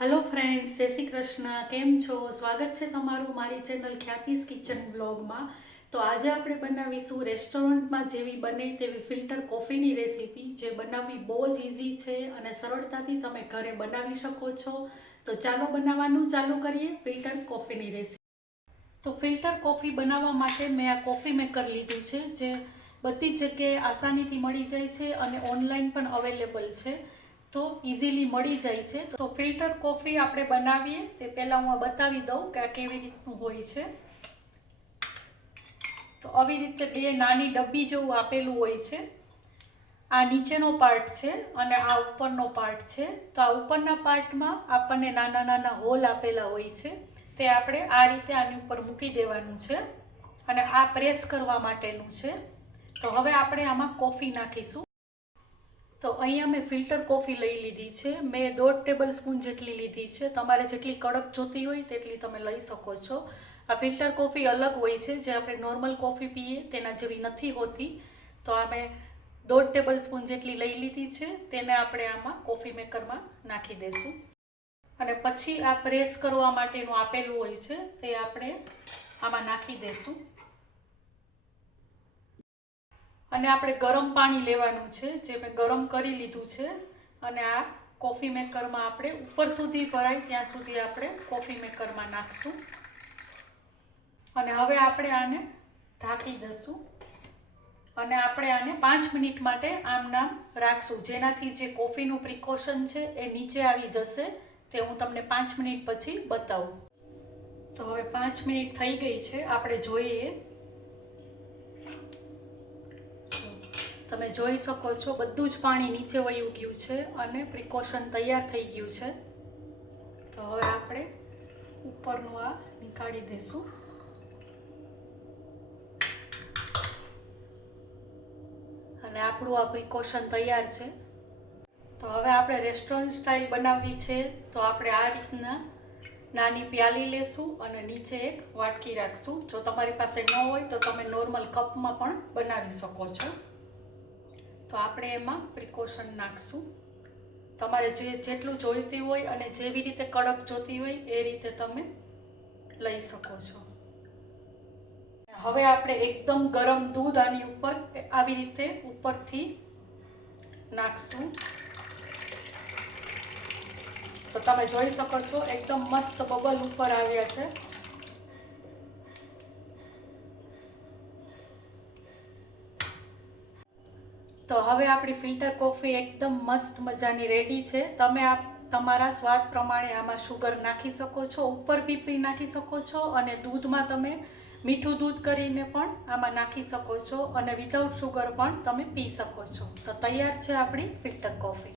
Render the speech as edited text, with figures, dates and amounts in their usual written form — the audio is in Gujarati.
હેલો ફ્રેન્ડ્સ, જય શ્રી કૃષ્ણ. કેમ છો? સ્વાગત છે તમારું મારી ચેનલ ખ્યાતિસ કિચન બ્લોગમાં. તો આજે આપણે બનાવીશું રેસ્ટોરન્ટમાં જેવી બને તેવી ફિલ્ટર કોફીની રેસીપી, જે બનાવવી બહુ જ ઇઝી છે અને સરળતાથી તમે ઘરે બનાવી શકો છો. તો ચાલો બનાવવાનું ચાલુ કરીએ ફિલ્ટર કોફીની રેસીપી. તો ફિલ્ટર કોફી બનાવવા માટે મેં આ કોફી મેકર લીધું છે, જે બધી જ જગ્યાએ આસાનીથી મળી જાય છે અને ઓનલાઈન પણ અવેલેબલ છે. તો ઇઝીલી મળી જાય છે. તો ફિલ્ટર કોફી આપણે બનાવીએ તે પહેલાં હું બતાવી દઉં કે આ કેવી રીતનું હોય છે. તો આવી રીતે બે નાની ડબ્બી જેવું આપેલું હોય છે. આ નીચેનો પાર્ટ છે અને આ ઉપરનો પાર્ટ છે. તો આ ઉપરના પાર્ટમાં આપણને નાના નાના હોલ આપેલા હોય છે. તે આપણે આ રીતે આની ઉપર મૂકી દેવાનું છે અને આ પ્રેસ કરવા માટેનું છે. તો હવે આપણે આમાં કોફી નાખીશું. તો અહીંયા મેં ફિલ્ટર કોફી લઈ લીધી છે. મેં 1.5 ટેબલ સ્પૂન જેટલી લીધી છે. તમારે જેટલી કડક જોતી હોય તેટલી તમે લઈ શકો છો. આ ફિલ્ટર કોફી અલગ હોય છે, જે આપણે નોર્મલ કોફી પીએ તેના જેવી નથી હોતી. તો આ મેં 1.5 ટેબલ સ્પૂન જેટલી લઈ લીધી છે. તેને આપણે આમાં કોફી મેકરમાં નાખી દઈશું અને પછી આ પ્રેસ કરવા માટેનું આપેલું હોય છે તે આપણે આમાં નાખી દઈશું. અને આપણે ગરમ પાણી લેવાનું છે, જે મેં ગરમ કરી લીધું છે, અને આ કોફી મેકરમાં આપણે ઉપર સુધી ભરાય ત્યાં સુધી આપણે કોફી મેકરમાં નાખશું. અને હવે આપણે આને ઢાંકી દઈશું અને આપણે આને 5 મિનિટ માટે આમ નામ રાખશું, જેનાથી જે કોફીનું પ્રિકોશન છે એ નીચે આવી જશે. તે હું તમને 5 મિનિટ પછી બતાવું. તો હવે 5 મિનિટ થઈ ગઈ છે. આપણે જોઈએ. તમે જોઈ શકો છો બધું જ પાણી નીચે વયું ગયું છે અને પ્રિકોશન તૈયાર થઈ ગયું છે. તો હવે આપણે ઉપરનું આ નીકાળી દઈશું અને આપણું આ પ્રિકોશન તૈયાર છે. તો હવે આપણે રેસ્ટોરન્ટ સ્ટાઇલ બનાવવી છે. તો આપણે આ રીતના નાની પ્યાલી લેશું અને નીચે એક વાટકી રાખશું. જો તમારી પાસે ન હોય તો તમે નોર્મલ કપમાં પણ બનાવી શકો છો. તો આપણે એમાં પ્રિકોશન નાખશું. તમારે જેટલું જોઈતી હોય અને જેવી રીતે કડક જોતી હોય એ રીતે તમે લઈ શકો છો. હવે આપણે એકદમ ગરમ દૂધ આની ઉપર આવી રીતે ઉપરથી નાખશું. તો તમે જોઈ શકો છો એકદમ મસ્ત બબલ ઉપર આવ્યા છે. તો હવે આપણી ફિલ્ટર કોફી એકદમ મસ્ત મજાની રેડી છે. તમે તમારા સ્વાદ પ્રમાણે આમાં શુગર નાખી શકો છો, ઉપર બી નાખી શકો છો, અને દૂધમાં તમે મીઠું દૂધ કરીને પણ આમાં નાખી શકો છો અને વિધાઉટ શુગર પણ તમે પી શકો છો. તો તૈયાર છે આપણી ફિલ્ટર કોફી.